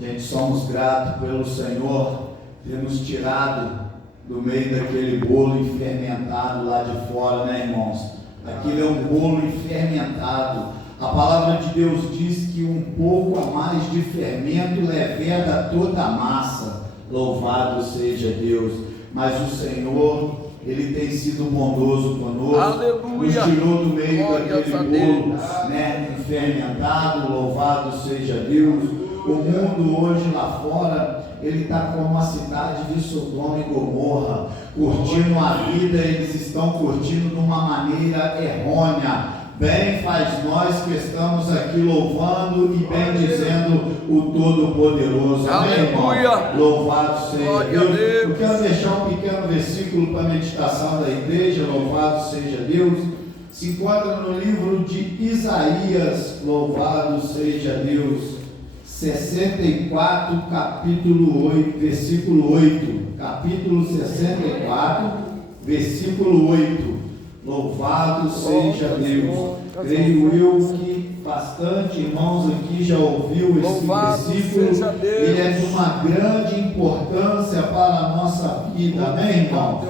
Gente, somos gratos pelo Senhor ter nos tirado do meio daquele bolo fermentado lá de fora, né, irmãos? Aquilo é um bolo fermentado. A palavra de Deus diz que um pouco a mais de fermento leveda toda a massa. Louvado seja Deus. Mas o Senhor, Ele tem sido bondoso conosco. Aleluia. Nos tirou do meio Glórias daquele bolo, né, fermentado. Louvado seja Deus. O mundo hoje lá fora, ele está como uma cidade de Sodoma e Gomorra, curtindo a vida. Eles estão curtindo de uma maneira errônea. Bem faz nós que estamos aqui louvando e bendizendo o Todo-Poderoso. Amém, irmão? Louvado seja Deus. Eu quero deixar um pequeno versículo para a meditação da igreja. Louvado seja Deus. Se encontra no livro de Isaías. Louvado seja Deus. 64, capítulo 8, versículo 8. Capítulo 64, versículo 8. Louvado seja Deus. Creio eu que bastante irmãos aqui já ouviu esse versículo. Ele é de uma grande importância para a nossa vida. Amém, irmão?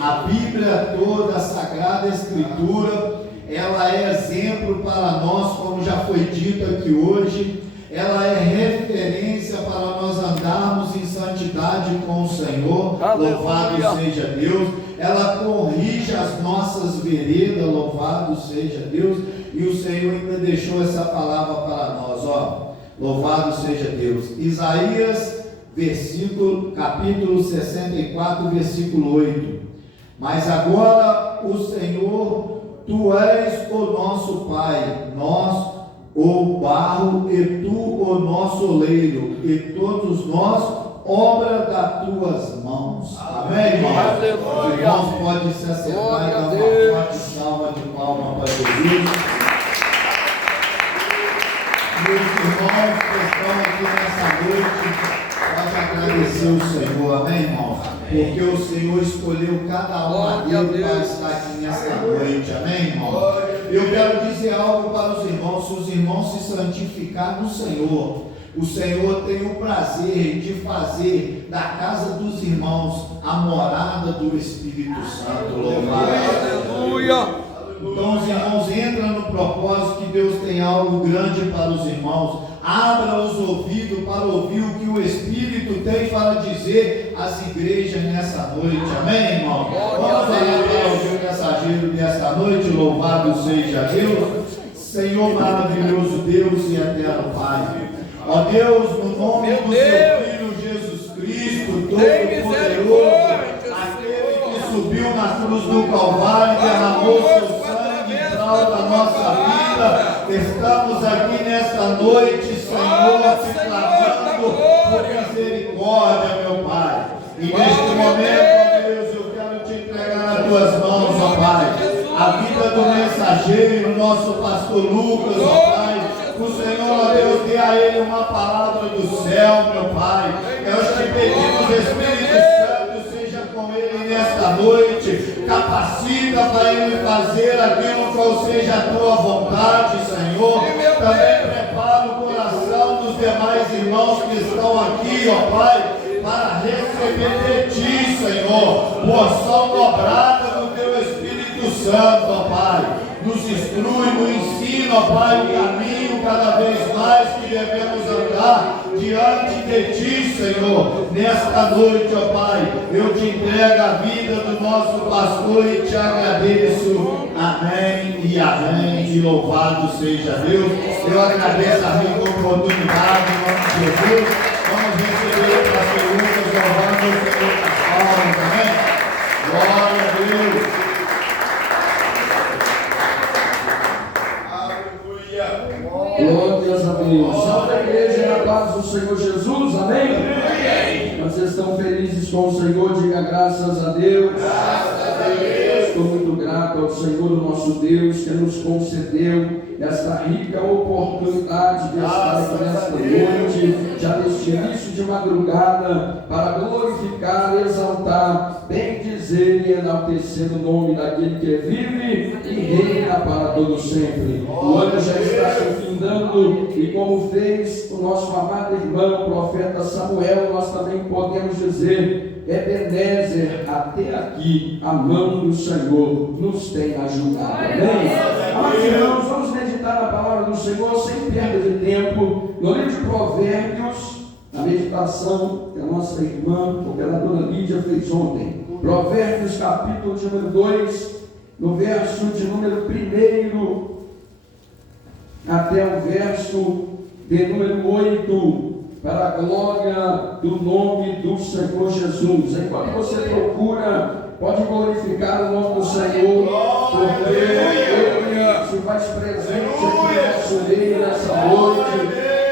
A Bíblia toda, a Sagrada Escritura, ela é exemplo para nós, como já foi dito aqui hoje. Ela é referência para nós andarmos em santidade com o Senhor. Aleluia. Louvado seja Deus. Ela corrige as nossas veredas. Louvado seja Deus. E o Senhor ainda deixou essa palavra para nós, ó. Louvado seja Deus. Isaías, capítulo 64, versículo 8. Mas agora o Senhor, Tu és o nosso Pai, nós o barro e tu o nosso oleiro, e todos nós obra das tuas mãos. Amém, irmãos? Aleluia. Os irmãos podem se acertar e dar uma forte salva de palma para Jesus. E os irmãos que estão aqui nessa noite, pode agradecer o Senhor. Amém, irmãos? Porque o Senhor escolheu cada um dele para estar aqui nessa noite. Amém, irmão? Eu quero dizer algo para os irmãos. Se os irmãos se santificar no Senhor, o Senhor tem o prazer de fazer da casa dos irmãos a morada do Espírito Santo. Louvado. Aleluia! Então os irmãos entram no propósito que Deus tem algo grande para os irmãos. Abra os ouvidos para ouvir o que o Espírito tem para dizer às igrejas nessa noite. Amém, irmão? Vamos falar para ouvir o mensageiro nessa noite. Louvado seja Deus. Senhor maravilhoso Deus e eterno Pai. Ó Deus, no nome do Seu Filho Jesus Cristo, Todo-Poderoso, aquele que subiu na cruz do Calvário, derramou Seu sangue em prol da nossa vida. Estamos aqui nesta noite, Senhor, te clamando por misericórdia, meu Pai. E neste momento, ó Deus, eu quero te entregar nas tuas mãos, ó Pai, a vida do mensageiro, nosso pastor Lucas, ó Pai. O Senhor, ó Deus, dê a ele uma palavra do céu, meu Pai. Nós te pedimos, Espírito Santo, seja com ele nesta noite. Capacita para ele fazer aquilo qual seja a tua vontade, Senhor. Também prepara o coração dos demais irmãos que estão aqui, ó Pai, para receber de ti, Senhor, porção dobrada do teu Espírito Santo, ó Pai. Nos instrui, nos ensina, ó Pai, o caminho cada vez mais que devemos andar diante de ti, Senhor. Nesta noite, ó Pai, eu te entrego a vida do nosso pastor e te agradeço. Amém e amém. E louvado seja Deus. Eu agradeço a rica oportunidade em nome de Jesus. Vamos receber para as perguntas, louvando o Senhor das palmas. Amém? Glória a Deus. Glórias a Deus. Salve a igreja na paz do Senhor Jesus. Amém? Amém. Vocês estão felizes com o Senhor? Diga graças a Deus. Graças a Deus. Estou muito grato ao Senhor, nosso Deus, que nos concedeu esta rica oportunidade de estar aqui nesta noite. Já Deus, de início de madrugada, para glorificar, exaltar, bendizer e enaltecer o nome daquele que vive e reina para todo sempre. O ano já está se findando e como fez o nosso amado irmão, o profeta Samuel, nós também podemos dizer: Ebenezer, até aqui a mão do Senhor nos tem ajudado. Amém? Amados irmãos, vamos meditar na palavra do Senhor sem perda de tempo, no livro de Provérbios, na meditação que a nossa irmã, a operadora Lídia, fez ontem. Provérbios, capítulo de número 2, no verso de número 1 até o verso de número 8, para a glória do nome do Senhor Jesus. Enquanto você procura, pode glorificar o nome do Senhor, porque Ele se faz presente aqui no nosso meio nessa noite.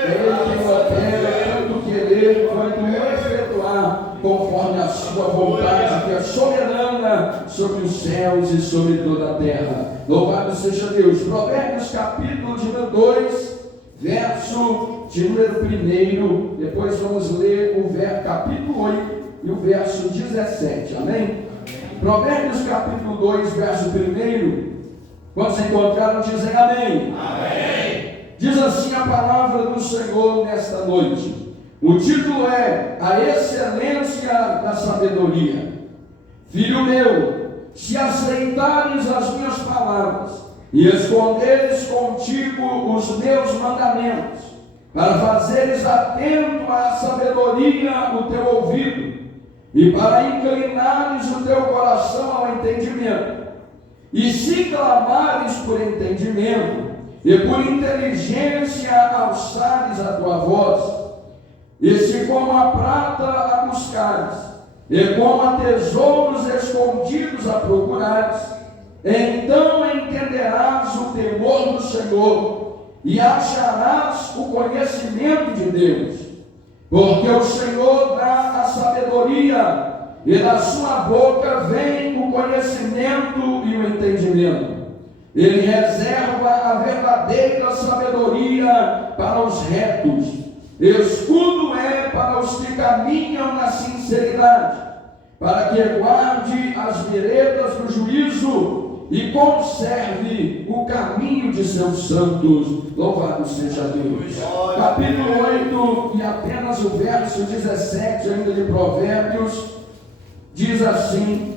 É Ele quem opera, tanto querer quanto efetuar, conforme a sua vontade, que é soberana sobre os céus e sobre toda a terra. Louvado seja Deus. Provérbios, capítulo de número 2, verso de número 1, depois vamos ler o capítulo 8 e o verso 17, amém? Provérbios capítulo 2, verso 1, quando se encontraram, dizem amém. Amém. Diz assim a palavra do Senhor nesta noite. O título é A Excelência da Sabedoria. Filho meu, se aceitares as minhas palavras e esconderes contigo os meus mandamentos, para fazeres atento à sabedoria o teu ouvido, e para inclinares o teu coração ao entendimento, e se clamares por entendimento, e por inteligência alçares a tua voz, e se como a prata a buscares, e como a tesouros escondidos a procurares, então entenderás o temor do Senhor, e acharás o conhecimento de Deus, porque o Senhor dá a sabedoria, e da sua boca vem o conhecimento e o entendimento. Ele reserva a verdadeira sabedoria para os retos, escudo é para os que caminham na sinceridade, para que guarde as veredas do juízo e conserve o caminho de seus santos. Louvado seja Deus. Capítulo 8 e apenas o verso 17 ainda de Provérbios, diz assim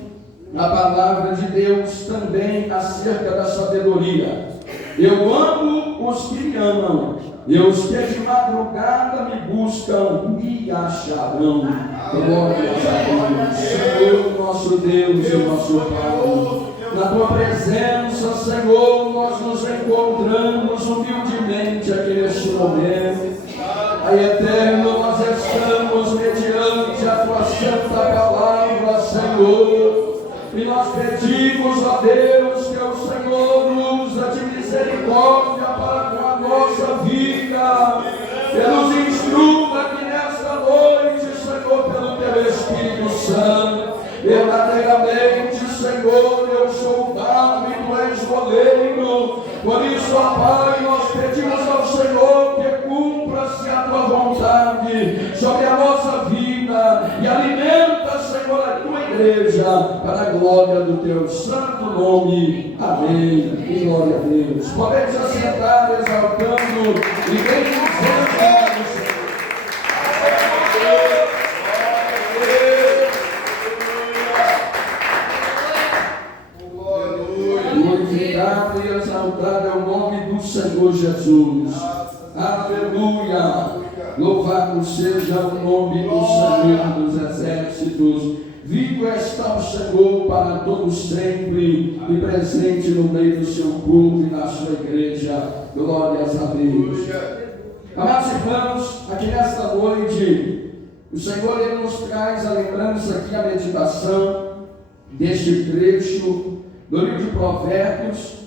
a palavra de Deus também acerca da sabedoria: eu amo os que me amam, e os que de madrugada me buscam me acharão. Glória a Deus. Senhor nosso Deus e nosso Pai, na tua presença, Senhor, nós nos encontramos humildemente aqui neste momento. Pai eterno, nós estamos mediante a tua santa palavra, Senhor, e nós pedimos a Deus que o Senhor usa de misericórdia para com a nossa vida, que nos instrua aqui nesta noite, Senhor, pelo teu Espírito Santo. Verdadeiramente, Senhor, eu sou o barro e tu és o oleiro. Por isso, ó Pai, nós pedimos ao Senhor que cumpra-se a tua vontade sobre a nossa vida e alimenta, Senhor, a tua igreja para a glória do teu santo nome. Amém. E glória a Deus. Podemos assentar exaltando e bendizendo o Senhor. Glorificado e exaltado é o nome do Senhor Jesus. Aleluia. Louvado seja o nome do Senhor dos exércitos. Vivo está o Senhor para todos sempre e presente no meio do seu povo e na sua igreja. Glórias a Deus. Amados irmãos, aqui nesta noite, o Senhor ele nos traz a lembrança aqui, a meditação deste trecho do livro de Provérbios,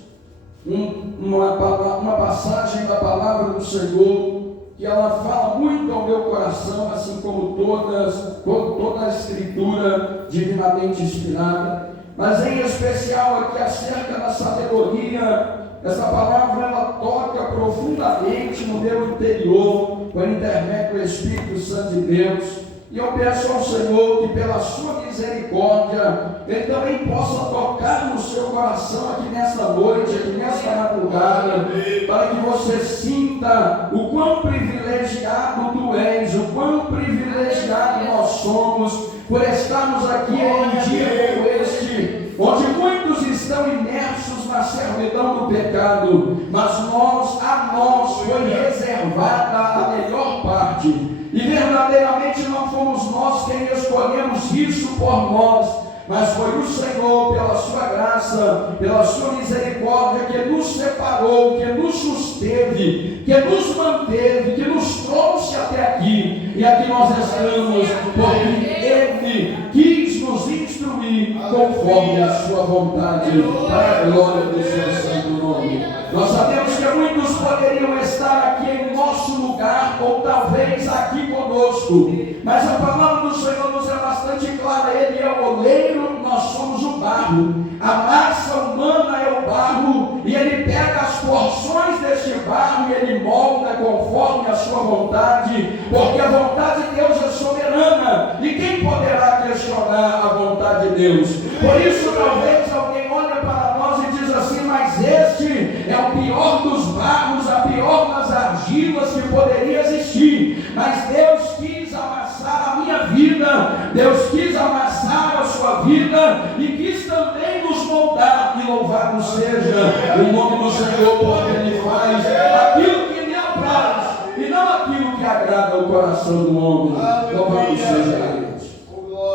uma passagem da palavra do Senhor, que ela fala muito ao meu coração, assim como toda a escritura divinamente inspirada, mas em especial aqui acerca da sabedoria essa palavra ela toca profundamente no meu interior, por intermédio do Espírito Santo de Deus. E eu peço ao Senhor que pela sua misericórdia, Ele também possa tocar no seu coração aqui nessa noite, aqui nessa madrugada, para que você sinta o quão privilegiado tu és, o quão privilegiado nós somos, por estarmos aqui em um dia como este, onde muitos estão imersos na servidão do pecado, mas a nós foi reservada a melhor parte. E verdadeiramente não fomos nós quem escolhemos isso por nós, mas foi o Senhor, pela sua graça, pela sua misericórdia, que nos separou, que nos susteve, que nos manteve, que nos trouxe até aqui. E aqui nós estamos, porque Ele quis nos instruir conforme a sua vontade, para a glória do seu santo nome. Nós sabemos que muitos poderiam estar aqui em nosso lugar, ou talvez aqui conosco, mas a palavra do Senhor nos é bastante clara. Ele é o oleiro, nós somos o barro. A massa humana é o barro, e Ele pega as porções deste barro e Ele molda conforme a sua vontade, porque a vontade de Deus é soberana, e quem poderá questionar a vontade de Deus? Por isso talvez alguém olhe para nós e diz assim: mas este é o pior dos barros, a pior das argilas que poderia existir. Mas Deus quis amassar a minha vida, Deus quis amassar a sua vida, e quis também nos moldar. E louvado seja o nome do Senhor, porque Ele faz aquilo que lhe apraz e não aquilo que agrada o coração do homem. Louvado seja Deus.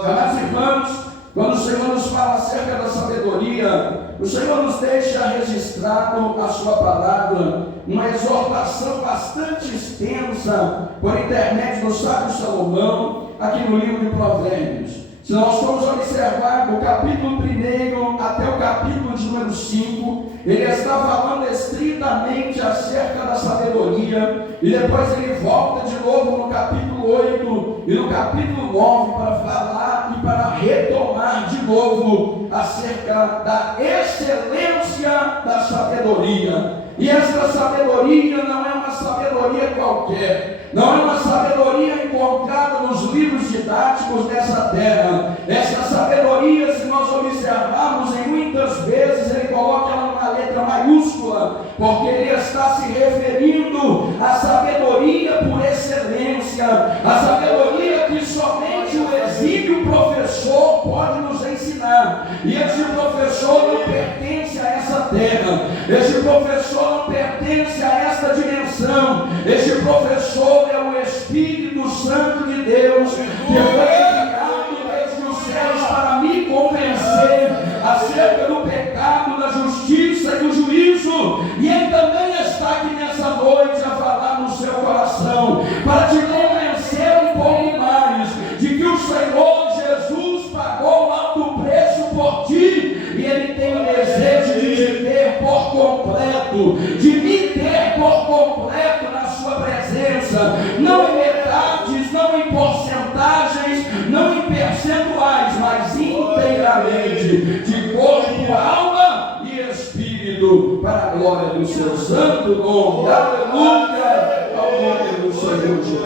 Amados irmãos, quando o Senhor nos fala acerca da sabedoria, o Senhor nos deixa registrado a sua palavra, uma exortação bastante extensa, por intermédio do sábio Salomão, aqui no livro de Provérbios. Se nós formos observar do capítulo 1 até o capítulo de número 5, ele está falando estritamente acerca da sabedoria, e depois ele volta de novo no capítulo 8 e no capítulo 9 para falar e para retomar de novo acerca da excelência da sabedoria. E essa sabedoria não é uma sabedoria qualquer, não é uma sabedoria encontrada nos livros didáticos dessa terra. Essa sabedoria, se nós observarmos, em muitas vezes ele coloca ela numa letra maiúscula, porque ele está se referindo à sabedoria por excelência, a sabedoria que somente o exímio professor pode nos ensinar. E esse professor não pertence a essa terra, esse professor não pertence a esta dimensão, esse professor é o Espírito Santo de Deus, que foi enviado desde os céus para me convencer acerca do pecado, da justiça e do juízo. E Ele também está aqui nessa noite a falar no seu coração, para te convencer um pouco mais de que o Senhor Jesus pagou alto preço por ti, e Ele tem o desejo de te ter por completo, de me ter por completo na sua presença, não em metades, não em porcentagens, não em percentuais, mas inteiramente, de corpo, alma e espírito, para a glória do seu santo nome. Aleluia ao nome do Senhor Jesus.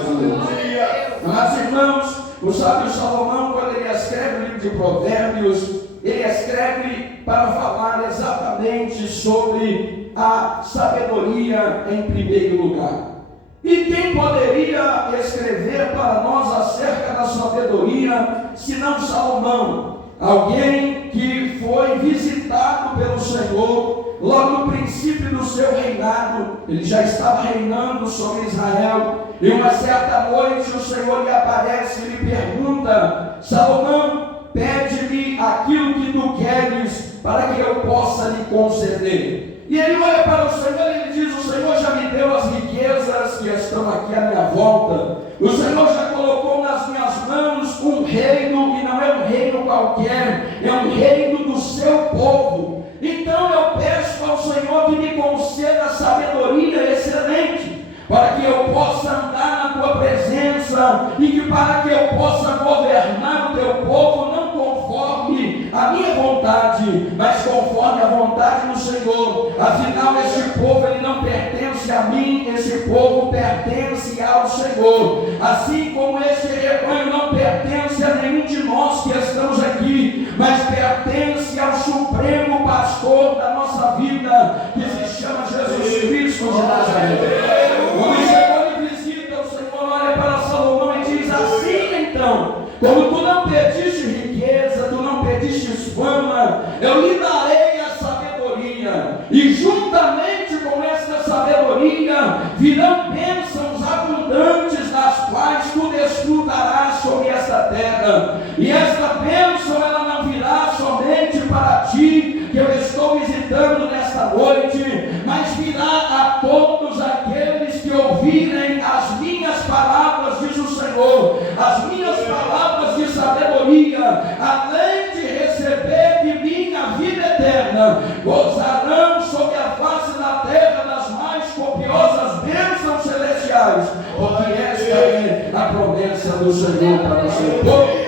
Mas irmãos, o sábio Salomão, quando ele escreve o livro de Provérbios, ele escreve para falar exatamente sobre a sabedoria em primeiro lugar. E quem poderia escrever para nós acerca da sabedoria, senão Salomão? Alguém que foi visitado pelo Senhor logo no princípio do seu reinado. Ele já estava reinando sobre Israel, e uma certa noite o Senhor lhe aparece e lhe pergunta: Salomão, pede-me aquilo que tu queres, para que eu possa lhe conceder. E ele olha para o Senhor e ele diz: o Senhor já me deu as riquezas que estão aqui à minha volta, o Senhor já colocou nas minhas mãos um reino, e não é um reino qualquer, é um reino do seu povo. Então eu peço ao Senhor que me conceda sabedoria excelente, para que eu possa andar na tua presença, e que para que eu possa governar o teu povo, não conforme a minha vontade, mas conforme a vontade do Senhor, Afinal, esse povo ele não pertence a mim, esse povo pertence ao Senhor. Assim como esse rebanho não pertence a nenhum de nós que estamos aqui, mas pertence ao supremo pastor da nossa vida, que se chama Jesus Cristo de Nazaré. Quando chegou de visita, o Senhor olha para Salomão e diz assim: então, como tu não pediste riqueza, tu não pediste fama, eu lhe darei a sabedoria, e juntamente com esta sabedoria virão bênçãos abundantes, das quais tu desfrutarás sobre esta terra. E esta bênção ela não virá somente para ti, que eu estou visitando nesta noite, mas virá a todos aqueles que ouvirem as minhas palavras, diz o Senhor, as minhas palavras de sabedoria, além de receber de mim a vida eterna, gozarão sobre a face da terra das mais copiosas bênçãos celestiais, porque esta é a promessa do Senhor para o seu povo.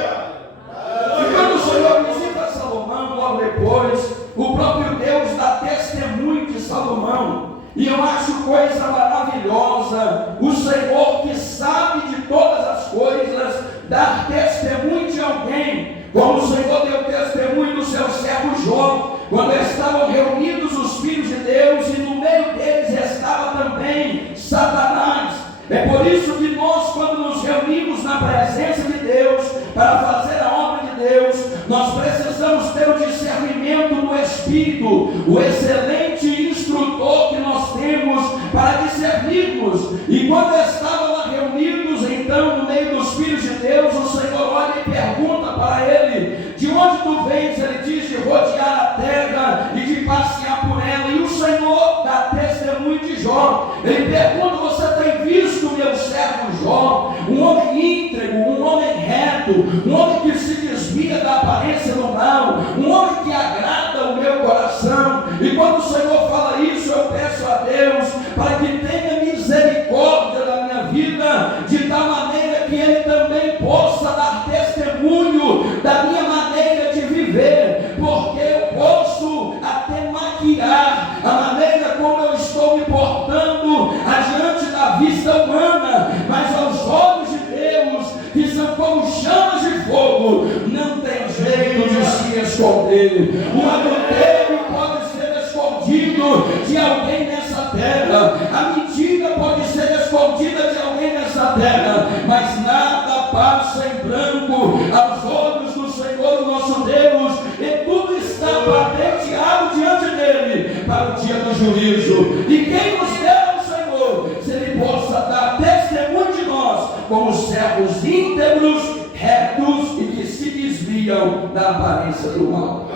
E quando o Senhor visita Salomão, logo depois, o próprio Deus dá testemunho de Salomão. E eu acho coisa maravilhosa o Senhor, que sabe de todas as coisas, dar testemunho de alguém, como o Senhor deu testemunho do seu servo Jó, quando estavam reunidos os filhos de Deus, e no meio deles estava também Satanás. É por isso que nós, quando nos reunimos na presença de Deus, para fazer a obra de Deus, nós precisamos ter o discernimento do Espírito, o excelente instrutor que nós temos para discernirmos. E quando estavam lá reunidos, então, no meio dos filhos de Deus, o Senhor olha e pergunta para ele: de onde tu vens? Ele diz: de rodear a terra e de passear por ela. E o Senhor dá testemunho de Jó. Ele pergunta: você tem visto meu servo Jó, um homem íntegro, um homem reto, um homem que se desvia da aparência do mal, um homem que agrada o meu coração? E quando o Senhor fala isso, eu peço a Deus para que tenha misericórdia da minha vida, de tal maneira que Ele também possa dar testemunho da minha maneira de viver, porque eu posso até maquiar a maneira como eu estou me portando adiante da vista humana, mas aos olhos de Deus, que são como chamas de fogo, não tem jeito de se esconder. O adultério pode ser escondido de alguém nessa terra, a mentira pode ser escondida de alguém nessa terra, mas nada passa em branco aos olhos do Senhor, o nosso Deus, e tudo está patenteado diante dele para o dia do juízo. E quem nos dera o Senhor, se ele possa dar testemunho de nós como servos íntegros, retos e que se desviam da aparência do mal.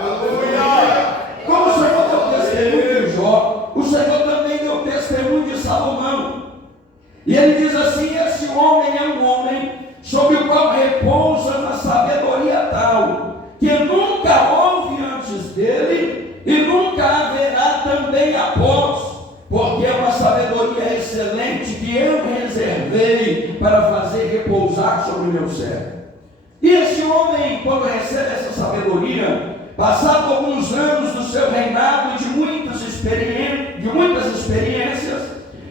Como o Senhor deu testemunho de Jó, o Senhor também deu testemunho de Salomão. E ele diz assim: esse homem é um homem sobre o qual repousa uma sabedoria tal, que nunca houve antes dele e nunca haverá também após, porque é uma sabedoria excelente que eu reservei para fazer repousar sobre o meu servo. E esse homem, quando recebe essa sabedoria, passado alguns anos do seu reinado e de muitas experiências,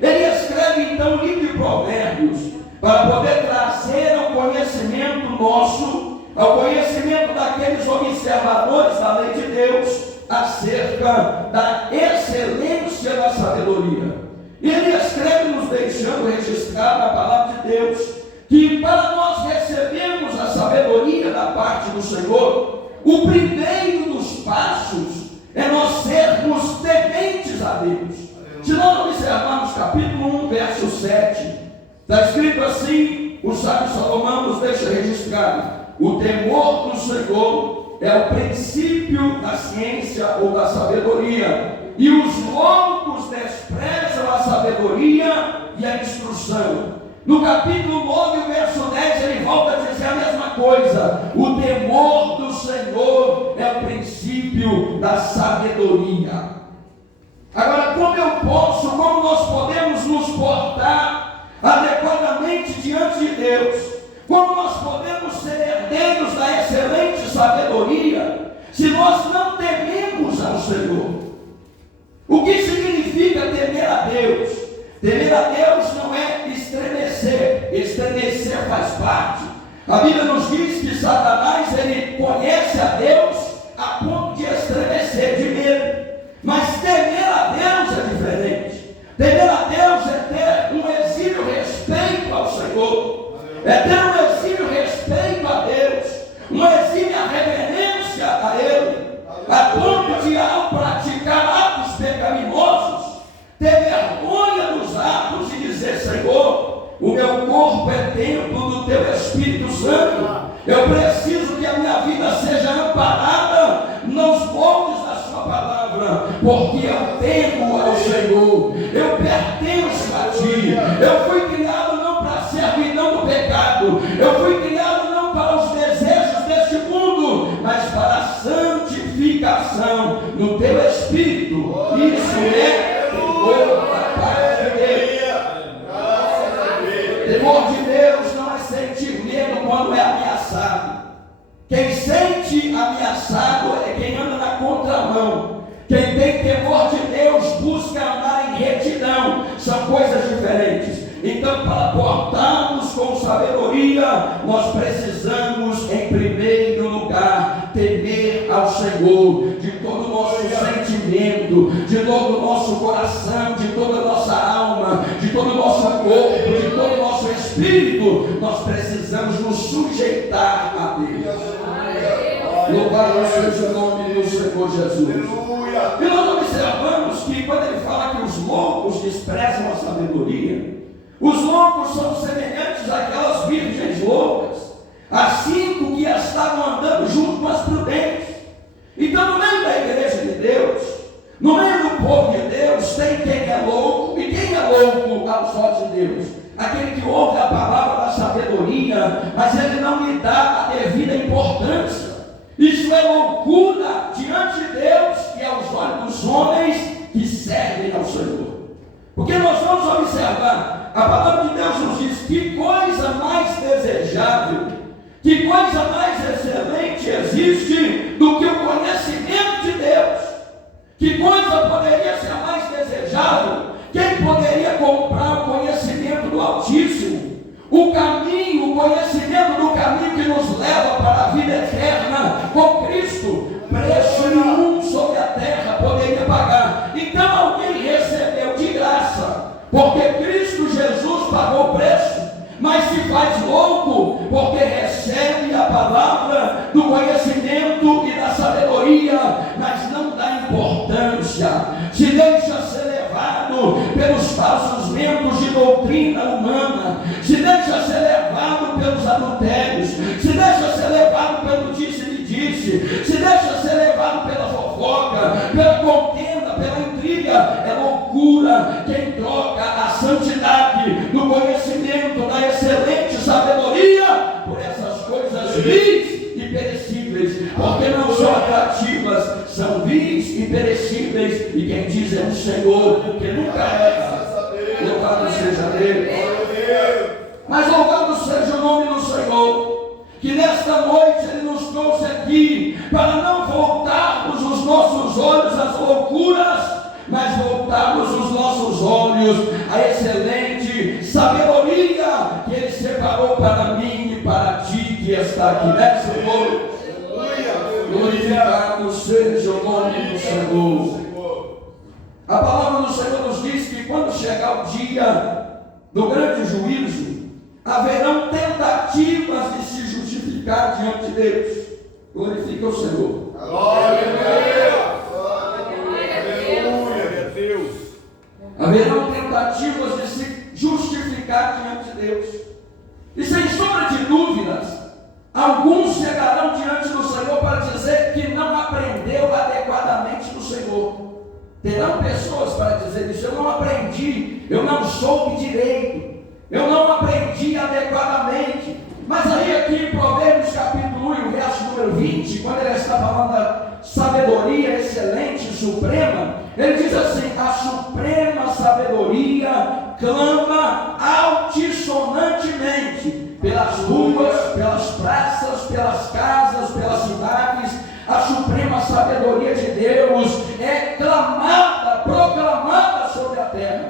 ele escreve então o livro de Provérbios, para poder trazer ao conhecimento nosso, ao conhecimento daqueles observadores da lei de Deus, acerca da excelência da sabedoria. E ele escreve nos deixando registrado a palavra de Deus, que para nós recebermos a sabedoria da parte do Senhor, o primeiro dos passos é nós sermos tementes a Deus. Se nós observarmos capítulo 1, verso 7, está escrito assim, o sábio Salomão nos deixa registrado: o temor do Senhor é o princípio da ciência ou da sabedoria, e os loucos desprezam a sabedoria e a instrução. No capítulo 9, verso 10, ele volta a dizer a mesma coisa: o temor do Senhor é o princípio da sabedoria. Agora, como nós podemos nos portar adequadamente diante de Deus? Como nós podemos ser herdeiros da excelente sabedoria se nós não tememos ao Senhor? O que significa temer a Deus. Temer a Deus não é estremecer, estremecer faz parte. A Bíblia nos diz que Satanás, ele conhece a Deus a ponto de estremecer de medo. Mas temer a Deus é diferente. Temer a Deus é ter um exímio respeito ao Senhor, é ter um exímio respeito a Deus, uma exímia reverência a Ele, a ponto de, ao praticar atos pecaminosos, ter vergonha dos atos e dizer: Senhor, o meu corpo é templo do Teu Espírito Santo, eu preciso que a minha vida seja amparada nos moldes da Sua palavra, porque eu temo ao Senhor, eu pertenço a Ti, eu fui criado não para a servidão do pecado, eu fui criado não para os desejos deste mundo, mas para a santificação no Teu Espírito. Isso é temor da parte de Deus. Temor de Deus não é sentir medo quando é ameaçado. Quem sente ameaçado é quem anda na contramão. Quem tem temor de Deus busca andar em retidão. São coisas diferentes. Então, para portarmos com sabedoria, nós precisamos, em primeiro lugar, temer ao Senhor de todo o nosso sentimento, de todo o nosso coração, de toda a nossa alma, de todo o nosso corpo, de todo o nosso espírito. Nós precisamos nos sujeitar a Deus. Louvado seja o nome do Senhor Jesus. E nós observamos que quando ele fala que os loucos desprezam a sabedoria, os loucos são semelhantes àquelas virgens loucas, as 5 que estavam andando junto com as prudentes. Então, no meio da igreja de Deus, no meio do povo de Deus, tem quem é louco. E quem é louco aos olhos de Deus? Aquele que ouve a palavra da sabedoria, mas ele não lhe dá a devida importância. Isso é loucura diante de Deus e aos olhos dos homens que servem ao Senhor. Porque nós vamos observar, a palavra de Deus nos diz: que coisa mais desejável, que coisa mais excelente existe do que o conhecimento de Deus. Que coisa poderia ser mais desejável? Quem poderia comprar o conhecimento do Altíssimo? O caminho, o conhecimento do caminho que nos leva para a vida eterna com Cristo, preço nenhum sobre a terra poderia pagar. Então alguém recebeu de graça, porque Cristo Jesus pagou o preço, mas se faz louco, porque recebe a palavra do conhecimento e da sabedoria, mas não dá importância, se deixa ser levado pelos falsos ventos de doutrina humana, se deixa ser levado pelos adultérios, se deixa ser levado pelo disse-me-disse, se deixa ser levado pela fofoca, pela contenda, pela intriga. É loucura quem troca a santidade do conhecimento, da excelente sabedoria por essas coisas vis e perecíveis, porque não são atrativas, são vis e perecíveis, e quem diz é o Senhor, que nunca erra. Louvado seja Deus. Mas louvado seja o nome do Senhor, que nesta noite Ele nos trouxe aqui para não voltarmos os nossos olhos às loucuras, mas voltarmos os nossos olhos à excelente sabedoria que Ele separou para mim e para ti que está aqui nessa noite. Glorificado seja o nome do Senhor. A palavra do Senhor nos diz que quando chegar o dia do grande juízo, haverão tentativas de se justificar diante de Deus. Glorifica o Senhor. Glória a Deus. Haverão tentativas de se justificar diante de Deus. E sem sombra de dúvidas, alguns chegarão diante do Senhor para dizer que não aprendeu adequadamente do Senhor. Terão pessoas para dizer isso: eu não aprendi, eu não soube direito, eu não aprendi adequadamente. Mas aí aqui em Provérbios capítulo 1, o verso número 20, quando ele está falando da sabedoria excelente e suprema, ele diz assim: a suprema sabedoria clama altissonantemente pelas ruas, pelas praças, pelas casas, pelas cidades. A suprema sabedoria de Deus é clamada, proclamada sobre a terra.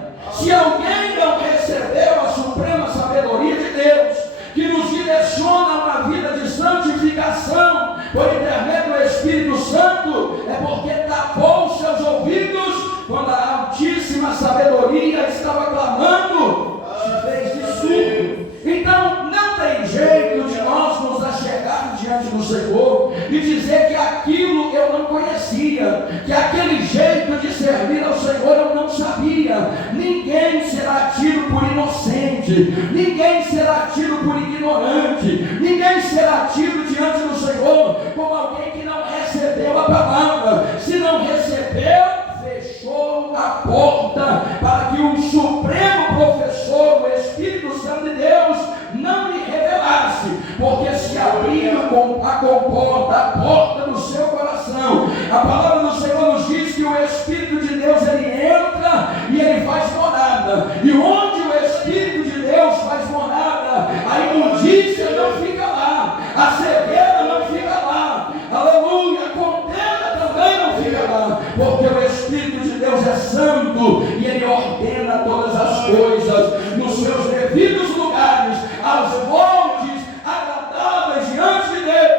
direciona uma vida de santificação por intermédio do Espírito Santo, é porque tapou seus ouvidos quando a altíssima sabedoria estava clamando, se fez de surdo. Então não tem jeito de nós nos achegarmos diante do Senhor e dizer que aquilo eu não conhecia, que aquele jeito de servir ao Senhor eu não sabia. Ninguém será tido por inocente, ninguém será tido por ignorante, ninguém será tido diante do Senhor como alguém que não recebeu a palavra. Se não recebeu, fechou a porta para que o supremo professor, o Espírito Santo de Deus, não lhe revelasse, porque se abrir a comporta, a porta do seu coração, a palavra do Senhor nos diz que o Espírito de Deus, ele entra e ele faz morada, e onde o Espírito de Deus faz morada, a imundícia não fica lá, a cegueira não fica lá, aleluia, a contenda também não fica lá, porque o Espírito de Deus é santo e ele ordena todas as coisas nos seus devidos lugares, aos moldes agradáveis diante de Deus.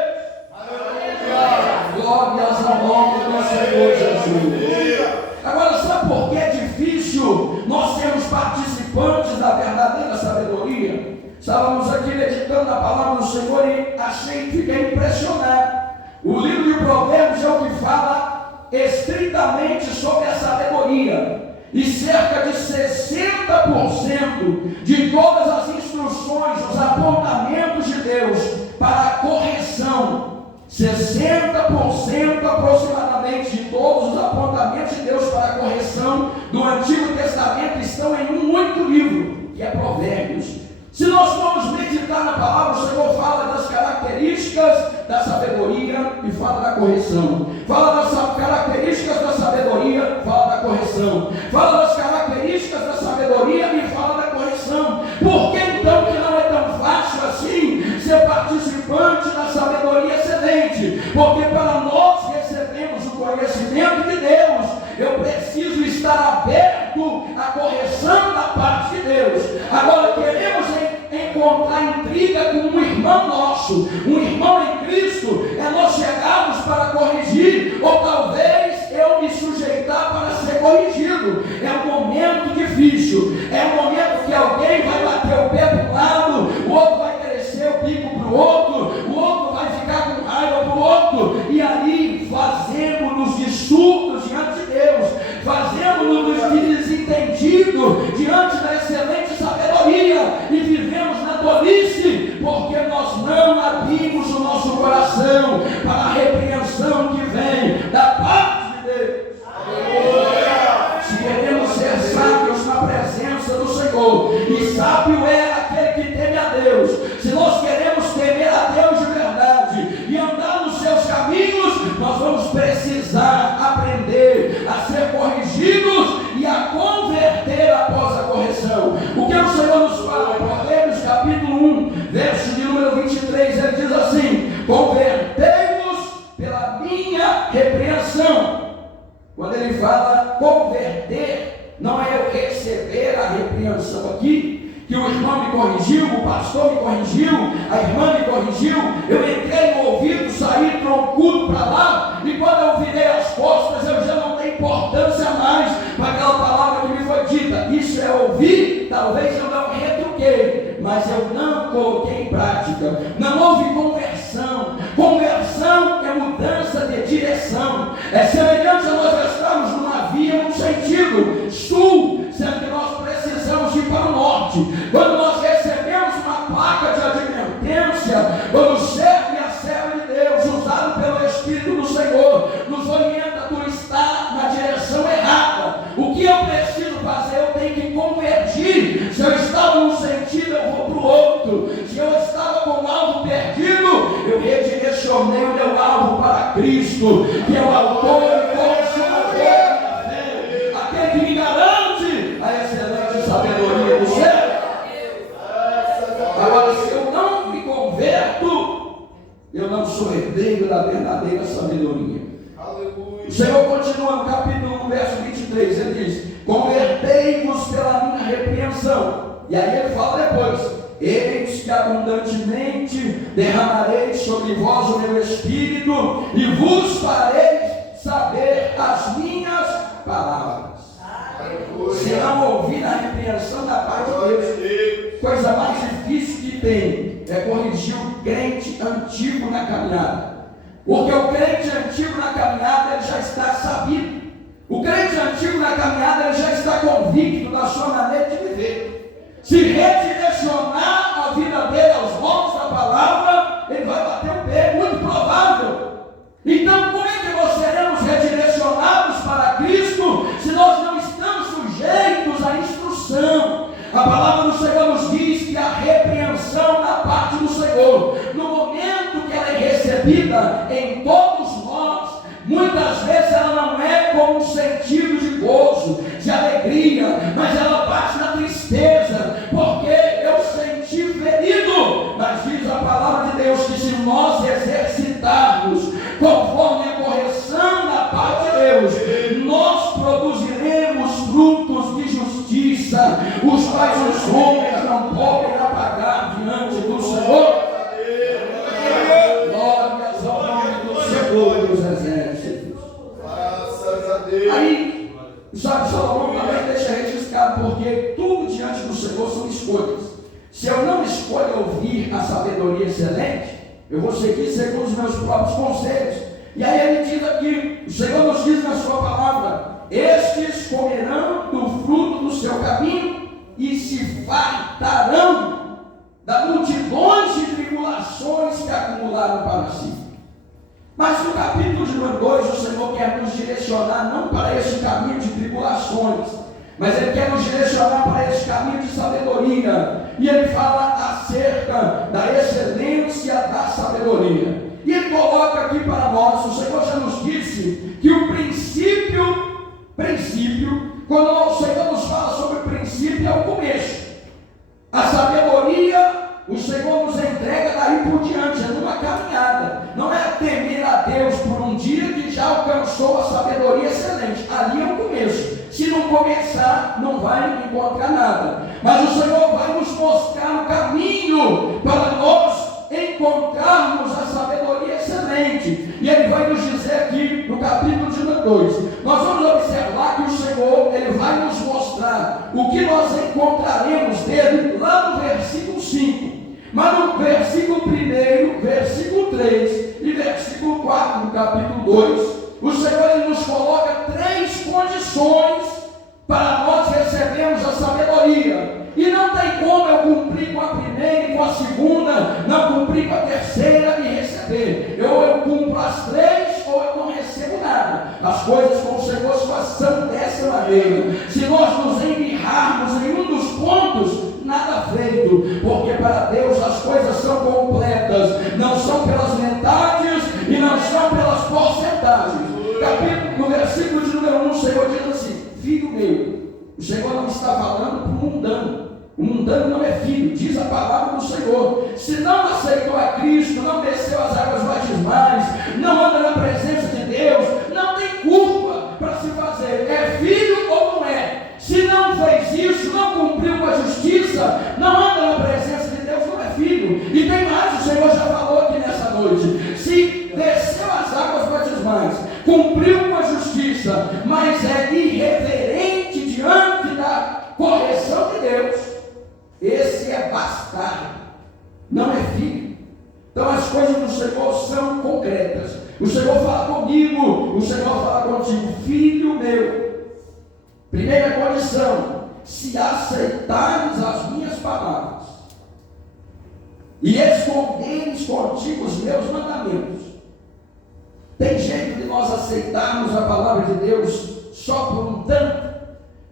Glórias ao nome do Senhor Jesus. Agora, sabe por que é difícil nós sermos participantes da verdadeira sabedoria? Estávamos aqui meditando a palavra do Senhor e achei que fiquei impressionado. O livro de Provérbios é o que fala estritamente sobre a sabedoria. E cerca de 60% de todas as instruções, os apontamentos de Deus para a correção, 60% aproximadamente de todos os apontamentos de Deus para a correção do Antigo Testamento estão em um único livro, que é Provérbios. Se nós formos meditar na palavra, o Senhor fala das características da sabedoria e fala da correção. Fala das características da sabedoria, fala da correção. Fala das características da sabedoria e fala da correção. Por que então que não é tão fácil assim ser participante da sabedoria excelente? Porque para nós recebermos o conhecimento de Deus, eu preciso estar aberto à correção da parte de Deus. Agora queremos encontrar intriga com um irmão nosso, um irmão em Cristo, é nós chegarmos para corrigir, ou talvez eu me sujeitar para ser corrigido. É um momento difícil, é um momento que alguém vai bater o pé para um lado, o outro vai crescer o bico para o outro vai ficar com raiva para o outro, e aí fazemos-nos de surdos diante de Deus, fazemos-nos de desentendido diante da excelente sabedoria, e vivemos na tolice, porque nós não abrimos o nosso coração para a repreensão que vem da parte de Deus. Se queremos ser sábios na presença do Senhor, e sábio é aquele que teme a Deus, se nós queremos temer a Deus de verdade e andar nos seus caminhos, nós vamos precisar aprender a ser corrigidos e a converter após a correção. O que o Senhor nos fala em Provérbios capítulo 1, verso de número 23, ele diz assim: convertei-vos pela minha repreensão. Quando ele fala converter, não é eu receber a repreensão aqui, que o irmão me corrigiu, o pastor me corrigiu, a irmã me corrigiu, eu entrei no ouvido, saí troncudo para lá, e quando eu virei as costas, eu já não tenho importância mais para aquela palavra que me foi dita. Isso é ouvir, talvez eu não retruquei, mas eu não coloquei em prática. Não houve conversão. Conversão é mudança de direção. É semelhante a nós estarmos numa via num sentido sul, sendo que nós precisamos ir para o norte. Quando nós recebemos uma placa de advertência, quando o servo e a serva de Deus, usado pelo Espírito do Senhor, nos orienta, tu está na direção errada. O que eu preciso fazer? Eu tenho que convertir. Se eu estava num sentido, eu vou para o outro. Se eu estava com o alvo perdido, eu redirecionei o meu alvo para Cristo, que é o autor e consumador da fé, aquele que me garante a excelente sabedoria do céu. Agora, se eu não me converto, eu não sou herdeiro da verdadeira sabedoria. Aleluia. O Senhor continua no capítulo 1, verso 23, ele diz: convertei-vos pela minha repreensão. E aí ele fala depois: eis que abundantemente derramarei sobre vós o meu Espírito, e vos farei saber as minhas palavras. Se não ouvir a repreensão da parte de Deus, coisa mais difícil que tem é corrigir o crente antigo na caminhada. Porque o crente antigo na caminhada ele já está sabido. O crente antigo na caminhada ele já está convicto da sua maneira de viver. Se redirecionar a vida dele aos moldes da palavra, ele vai bater o pé, muito provável. Então, como é que nós seremos redirecionados para Cristo se nós não estamos sujeitos à instrução? A palavra do Senhor nos diz que a repreensão da parte do Senhor, no momento que ela é recebida em todos nós, muitas vezes ela não é com um sentido de gozo, de alegria, mas ela bate na tristeza, porque eu senti ferido. Mas diz a palavra de Deus que se nós exercitarmos conforme a correção da parte de Deus, nós produziremos frutos de justiça, os quais os homens não podem apagar diante do Senhor. Glórias ao nome do Senhor dos exércitos. Graças a Deus. Aí, sabe, Salomão também deixa registrado, porque tudo diante do Senhor são escolhas. Se eu não escolho ouvir a sabedoria excelente, eu vou seguir segundo os meus próprios conselhos. E aí ele diz aqui, o Senhor nos diz na sua palavra: estes comerão do fruto do seu caminho e se fartarão das multidões de tribulações que acumularam para si. Mas no capítulo de número 2, o Senhor quer nos direcionar não para esse caminho de tribulações, mas Ele quer nos direcionar para esse caminho de sabedoria. E Ele fala acerca da excelência da sabedoria. E Ele coloca aqui para nós, o Senhor já nos disse que o princípio, quando o Senhor nos fala sobre o princípio, é o começo. A sabedoria, o Senhor nos entrega daí por diante, é numa caminhada. Não é temer a Deus por um dia que já alcançou a sabedoria excelente. Ali é o começo. Se não começar, não vai encontrar nada. Mas o Senhor vai nos mostrar o caminho para nós encontrarmos a sabedoria excelente. E Ele vai nos dizer aqui no capítulo de 2, nós vamos observar que o Senhor Ele vai nos mostrar o que nós encontraremos dele lá no versículo 5. Mas no versículo 1, versículo 3 e versículo 4 do capítulo 2, o Senhor Ele nos coloca 3 condições para nós recebermos a sabedoria. E não tem como eu cumprir com a primeira e com a segunda, não cumprir com a terceira e receber. Eu cumpro as 3 ou eu não recebo nada. As coisas com o Senhor são dessa maneira. Se nós nos embirrarmos em um dos pontos, nada feito, porque para Deus as coisas são completas, não são pelas metades e não são pelas porcentagens. No versículo de número 1, o Senhor diz assim: filho meu. O Senhor não está falando para o mundano. O mundano não é filho, diz a palavra do Senhor. Se não aceitou a Cristo, não desceu as águas batismais, não anda na presença de Deus, não tem culpa para se fazer. É filho ou não é? Se não fez isso, não cumpriu com a justiça, não anda na presença de Deus, não é filho. E tem mais, o Senhor já falou aqui nessa noite: se desceu as águas batismais, cumpriu com a justiça, mas é irreverente diante da correção de Deus, esse é bastardo, não é filho. Então as coisas do Senhor são concretas. O Senhor fala comigo, o Senhor fala contigo: filho meu. Primeira condição: se aceitares as minhas palavras e esconderes contigo os meus mandamentos. Tem jeito de nós aceitarmos a palavra de Deus só por um tanto?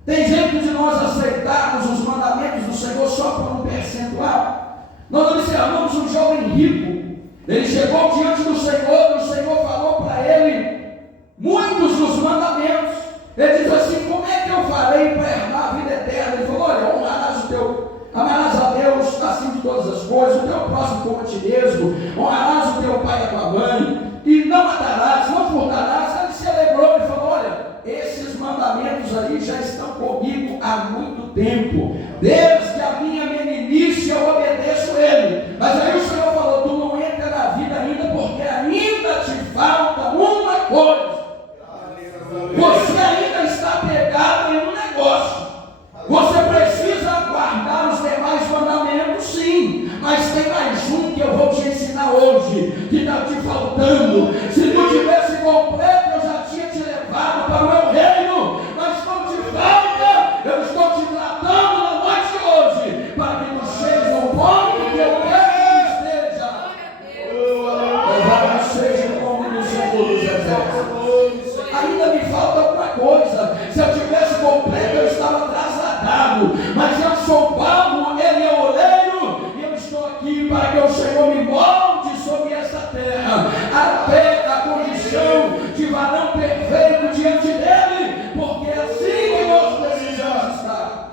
Tem jeito de nós aceitarmos os mandamentos do Senhor só por um percentual? Nós observamos um jovem rico. Ele chegou diante do Senhor, e o Senhor falou para ele muitos dos mandamentos. Ele diz assim: como é que eu farei para herdar a vida eterna? Ele falou: olha, amarás a Deus acima de todas as coisas, o teu próximo como a ti mesmo, honrarás o teu pai e a tua mãe, e não matarás, não furtarás. Ele se alegrou e falou: olha, esses mandamentos aí já estão comigo há muito tempo. Desde a minha meninice eu obedeço hoje que está te faltando. Se tu tivesse completo, eu já tinha te levado para o meu reino, mas não te falta. Eu estou te tratando na noite de hoje, para que tu chegues no ponto que eu quero que esteja. Louvado seja o nome do Senhor dos Exércitos. Ainda me falta alguma coisa. Se eu tivesse completo, eu estava trasladado, mas eu sou Paulo, ele é oleiro, e eu estou aqui para que o Senhor me molde sobre essa terra, até a condição de varão perfeito diante dele, porque é assim que nós precisamos estar.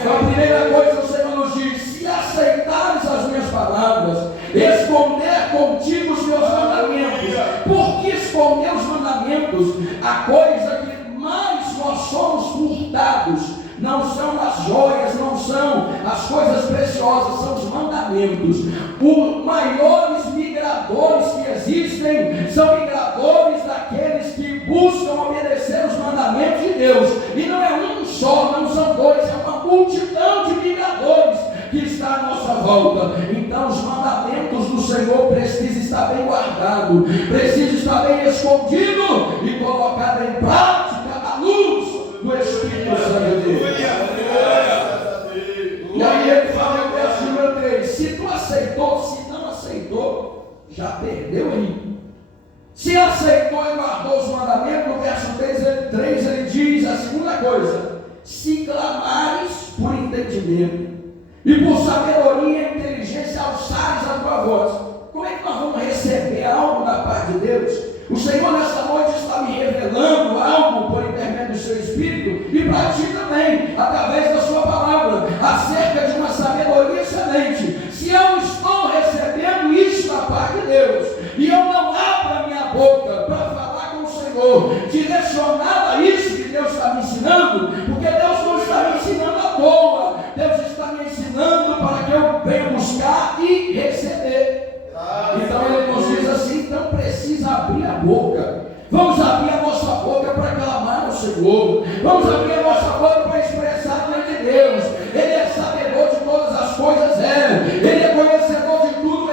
Então, a primeira coisa o Senhor nos diz: se aceitares as minhas palavras, esconder contigo os meus mandamentos. Por que esconder os mandamentos? A coisa que mais nós somos furtados não são as joias, não são as coisas preciosas, são os mandamentos. Os maiores migradores que existem são migradores daqueles que buscam obedecer os mandamentos de Deus. E não é um só, não são dois, é uma multidão de migradores que está à nossa volta. Então os mandamentos do Senhor precisam estar bem guardados, precisam estar bem escondidos e colocados em prática à luz do Espírito Santo de Deus. E aí ele fala no verso número 3: se tu aceitou, se não aceitou, já perdeu aí. Se aceitou e guardou os mandamentos, no verso 3 ele diz a segunda coisa: se clamares por entendimento e por sabedoria e inteligência alçares a tua voz. Como é que nós vamos receber algo da parte de Deus? O Senhor nessa noite está me revelando algo por intermédio do seu Espírito, e para ti também, através da sua palavra, acerca de uma sabedoria excelente. Se eu estou recebendo isso da parte de Deus, e eu não abro a minha boca para falar com o Senhor, direcionado a isso que Deus está me ensinando, porque Deus não está me ensinando à toa, Deus está me ensinando para que eu venha buscar e receber. Então ele nos diz assim: então precisa abrir a boca. Vamos abrir a nossa boca para clamar ao Senhor. Vamos abrir a nossa boca para expressar diante de Deus. Ele é sabedor de todas as coisas, ele é conhecedor de tudo,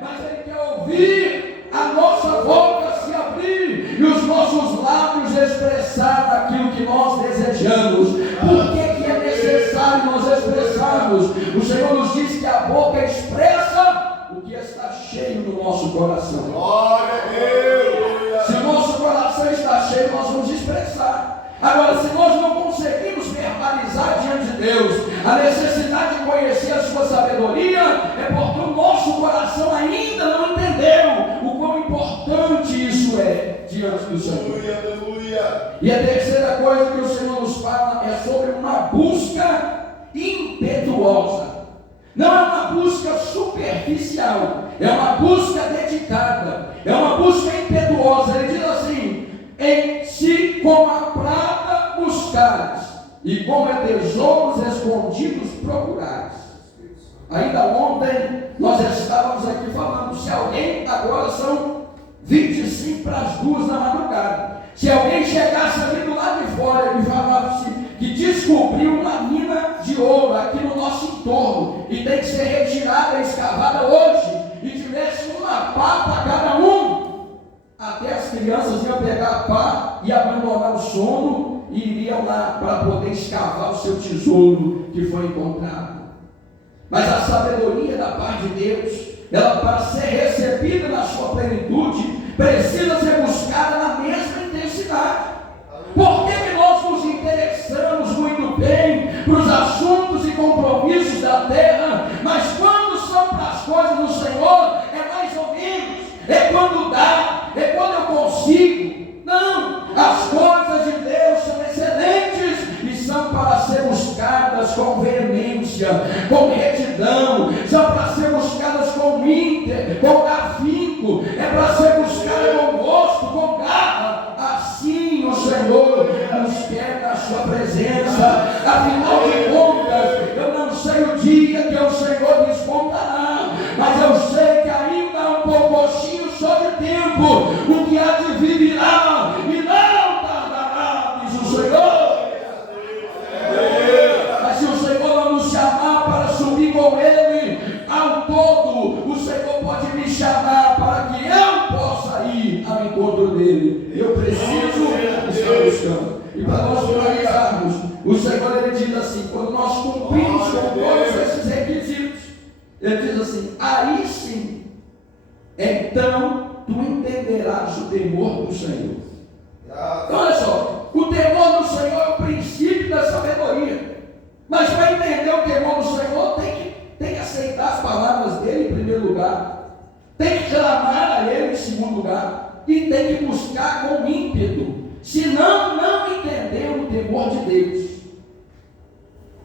mas ele quer ouvir a nossa boca se abrir e os nossos lábios expressar aquilo que nós desejamos. Por que é necessário nós expressarmos? O Senhor nos diz que a boca expressa o que está cheio no nosso coração. Glória a Deus! Se o nosso coração está cheio, nós vamos expressar. Agora, se nós não conseguimos verbalizar diante de Deus a necessidade de conhecer a sua sabedoria, é porque o nosso coração ainda não entendeu o quão importante isso é diante do Senhor. Aleluia! E a terceira coisa que o Senhor nos fala é sobre uma busca impetuosa. Não é uma busca superficial, é uma busca dedicada, é uma busca impetuosa. Ele diz assim: em si como a prata buscares, e como é tesouros escondidos procurares. Ainda ontem nós estávamos aqui falando, se alguém, agora são 25 para as 2 da madrugada, se alguém chegasse ali do lado de fora e falasse que descobriu uma mina de ouro aqui no nosso entorno e tem que ser retirada, escavada hoje, e tivesse uma pá para cada um, até as crianças iam pegar a pá e abandonar o sono e iriam lá para poder escavar o seu tesouro que foi encontrado. Mas a sabedoria da parte de Deus, ela, para ser recebida na sua plenitude, precisa ser buscada na mesma intensidade. Por que nós nos interessamos muito bem para os assuntos e compromissos da terra, mas quando são para as coisas do Senhor, é mais ou menos, é quando dá, é quando eu consigo? Não, as coisas de Deus são excelentes e são para ser buscadas com veemência, com retidão, são para ser buscadas com com afinco, é para ser buscadas com gosto, com garra. Assim o Senhor nos quer na sua presença. Afinal de contas, eu não sei o dia que o Senhor despontará, mas eu sei que ainda há um pouquinho só de tempo, o que há de vir virá e não tardará, diz o Senhor. Mas se o Senhor não nos chamar para subir com Ele ao todo, o Senhor pode me chamar para que eu possa ir ao encontro dele. Eu preciso estar buscando. E para nós finalizarmos, o Senhor ele diz assim, quando nós cumprimos com todos esses requisitos, ele diz assim, aí sim, então tu entenderás o temor do Senhor. Então olha só, o temor do Senhor é o princípio da sabedoria. Mas para entender o temor do Senhor, tem que aceitar as palavras dele em primeiro lugar, tem que clamar a ele em segundo lugar, e tem que buscar com ímpeto, senão não entender o temor de Deus.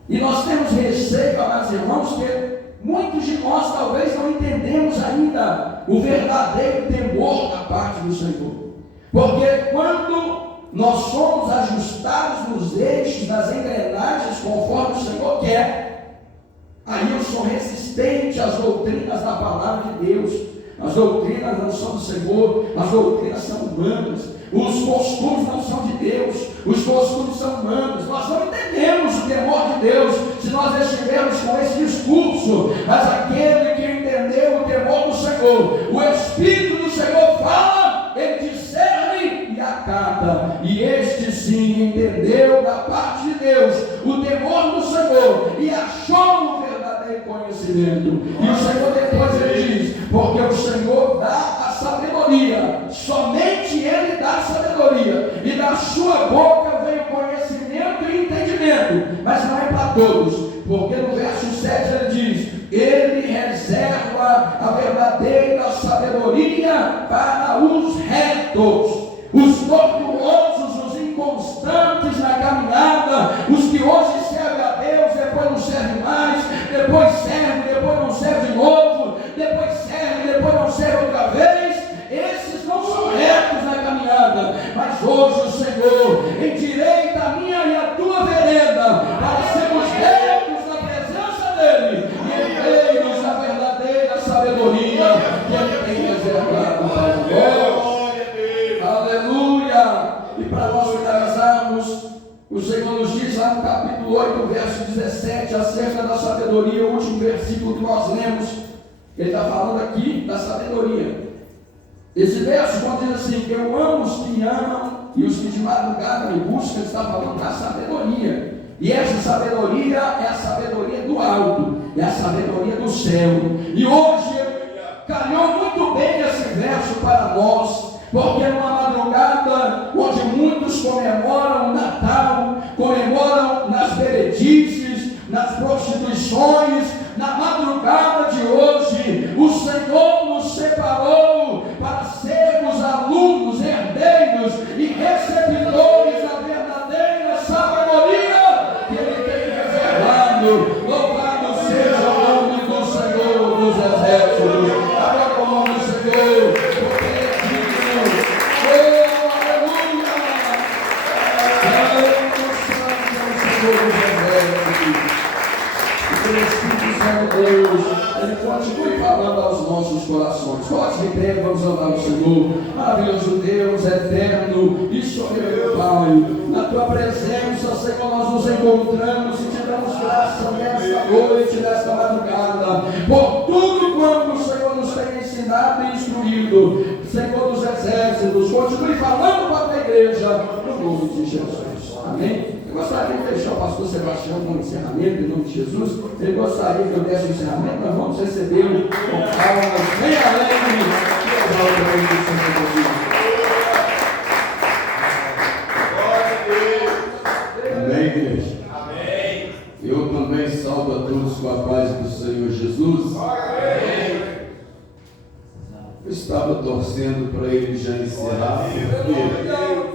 E nós temos receio, amados irmãos, que muitos de nós talvez não entendemos ainda o verdadeiro temor da parte do Senhor. Porque quando nós somos ajustados nos eixos, nas engrenagens, conforme o Senhor quer, aí eu sou resistente às doutrinas da palavra de Deus. As doutrinas não são do Senhor, as doutrinas são humanas, os costumes não são de Deus, os costumes são humanos. Nós não entendemos o temor de Deus se nós estivermos com esse discurso. Mas aquele que entendeu o temor do Senhor, o Espírito do Senhor fala, ele discerne e acata, e este sim entendeu da parte de Deus o temor do Senhor e achou o verdadeiro conhecimento. E o Senhor depois ele diz, porque o Senhor dá a sabedoria, somente ele dá a sabedoria, e da sua boca vem o conhecimento e entendimento, mas não é para todos, porque no verso 7 ele diz, ele reserva a verdadeira sabedoria para os retos, os tortuosos, os inconstantes na caminhada, os que hoje servem a Deus, depois não servem mais, depois serve, depois não serve de novo, depois serve, depois não serve outra vez. Esses não são retos na caminhada, mas hoje o Senhor endireita a minha e a tua vereda para sermos retos na presença dele e herdeiros da verdadeira sabedoria que ele tem reservado para nós. Aleluia! E para nós finalizarmos, o Senhor nos diz lá no capítulo 8, verso 17, acerca da sabedoria, o último versículo que nós lemos. Ele está falando aqui da sabedoria. Esse verso, quando diz assim, eu amo os que me amam e os que de madrugada me buscam, ele está falando da sabedoria. E essa sabedoria é a sabedoria do alto, é a sabedoria do céu. E hoje calhou muito bem esse verso para nós, porque numa madrugada onde muitos comemoram o Natal, comemoram nas beredices, nas prostituições, na madrugada de hoje, o Senhor nos separou para sermos alunos, herdeiros e receptores da verdadeira sabedoria que Ele tem reservado. Louvado seja o nome do Senhor dos exércitos. Agora o nome do Senhor, porque Ele é digno. Oh, aleluia! Aleluia, Senhor dos exércitos. O Espírito Santo de Deus, ele continue falando aos nossos corações. Nós de pé, vamos louvar o Senhor. Maravilhoso Deus, eterno e soberano Pai, na tua presença, Senhor, nós nos encontramos e te damos graça nesta noite, nesta madrugada, por tudo quanto o Senhor nos tem ensinado e instruído. Senhor dos exércitos, continue falando para a tua igreja, no nome de Jesus. Amém? Eu gostaria de deixar o pastor Sebastião com o encerramento, em nome de Jesus. Ele gostaria que eu desse o encerramento, nós vamos recebê-lo com palmas bem alegre e exalta o nome do Senhor Jesus. Amém, igreja? Amém. Eu também salvo a todos com a paz do Senhor Jesus. Amém. Eu estava torcendo para ele já encerrar, porque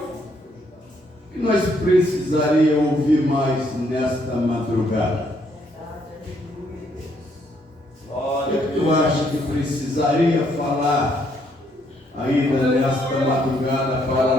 que nós precisaríamos ouvir mais nesta madrugada. O que tu acha que precisaria falar ainda nesta madrugada para